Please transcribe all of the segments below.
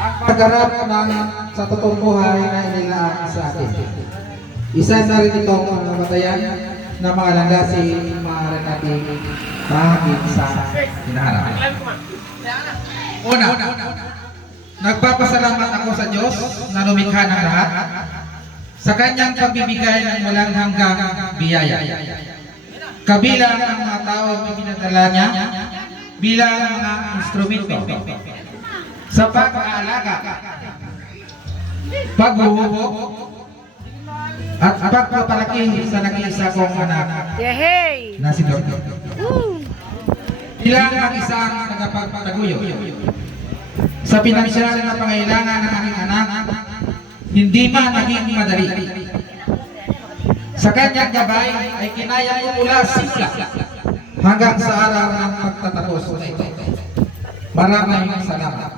ang pagharap ng sa totoong buhay na inilaan sa atin. Isa na rin itong namatayan na mga landasin maaari natin mahagin sa hinaharap. Una, nagpapasalamat ako sa Diyos na lumikha ng lahat sa kanyang pagbibigay ng walang hanggang biyaya. Kabilang ang mga tao na pinadala niya bilang mga instrumento sa pag-aalaga, pagbubuo, at pagpapalaki sa nag-iisa kong anak na si Dr. Bilang ang isang tagapagpataguyod sa pinansyal na pangailangan ng aking anak, hindi man naging madali. Sa kanyang gabay ay kinaya ko mula simula hanggang sa araw ng pagtatapos na ito. Maraming salamat,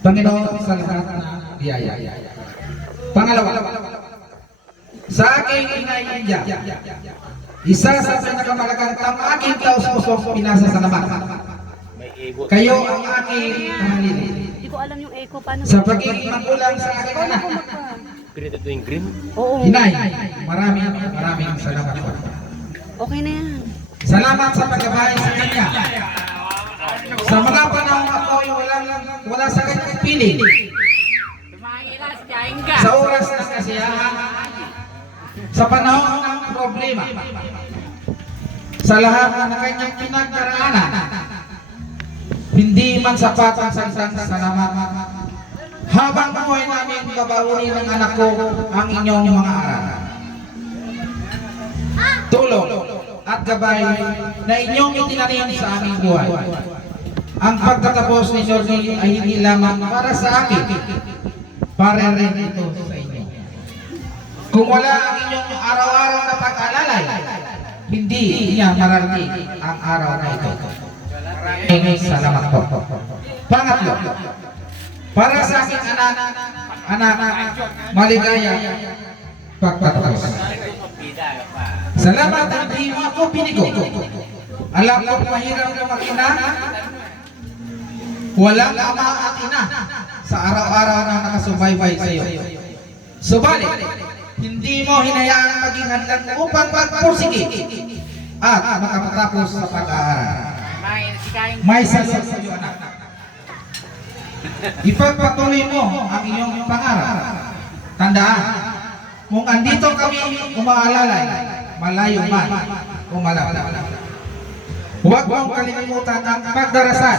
Panginoon, sa lahat ng biyaya. Pangalawa, sa aking inay India, isa sa pinakamalagang tamaging taos-pusong pinasasalamat. Kayo ang aking mahalin. Hindi ko alam yung echo paano. Sa pagiging magulang sa aking anak. Pinito ito yung green? Oo. Inay, maraming salamat po. Okay na yan. Salamat sa paggabay sa kanya. Sa mga panahon ako'y wala sa kanyang piling. Sa oras ng kasiyahan, sa panahon ng problema, sa lahat ng kanyang pinagdaraanan, hindi man sapat ang sansang salamat. Habang buhay namin, babawiin ng anak ko ang inyong mga aral, tulong at gabay na inyong itinanim sa aming buhay. Ang pagtatapos ni Johnny ay hindi lamang para sa akin, para rin ito sa inyo. Kung wala ang inyong araw-araw na pag-alalay, hindi niya mararating ang araw na ito. Maraming salamat po. Pangatlo, para sa aking anak, maligaya pagtatapos. Salamat at di mo ako pinigo. Alam ko mahirap na mag-ina, walang ama at ina sa araw-araw na nakasubaybay sa iyo. Subalit, hindi mo hinayaan maging handang upang magpursige at makapatapos sa pag-aaral. May sagot sa iyo, anak. Ipagpatuloy mo ang iyong pangarap. Tandaan, kung andito kami umaalalay, malayo man o malapit, huwag mong kalimutan ang pagdarasal.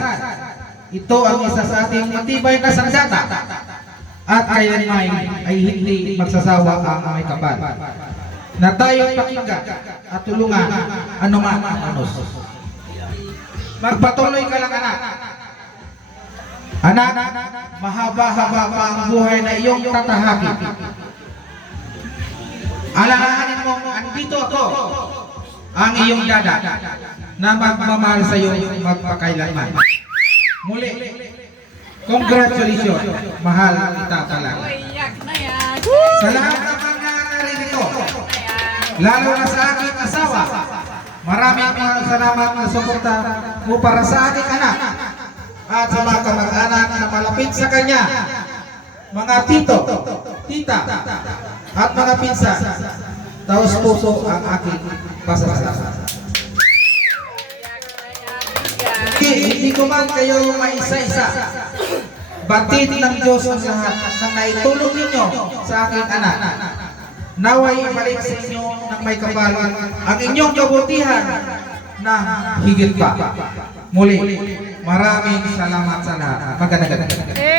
Ito ang isa sa ating matibay na sandata at kailanman ay hindi magsasawa ang may kapal na tayo'y pakinggan at tulungan anuman ang manos. Magpatuloy ka lang, anak. Anak, mahaba-haba pa ang buhay na iyong tatahakin. Alalahanin mo, andito ako, ang iyong dada na magmamahal sa iyo magpakailanman. Muli, congratulations, mahal kita talaga. Sa lahat ng mga naririto, lalo na sa aking asawa, maraming salamat na suporta mo para sa aking anak at sa mga kamag-anak na malapit sa kanya, mga tito, tita, at mga pinsan. Taos puso ang aking pasasalamat. Hindi ko man kayo maisa-isa. Batid ng Diyos ang lahat ng naitulong ninyo sa aking anak. Naway ibalik sa inyo ng may kapal ang inyong kabutihan na higit pa. Muli, maraming salamat sa lahat. Magandang gabi.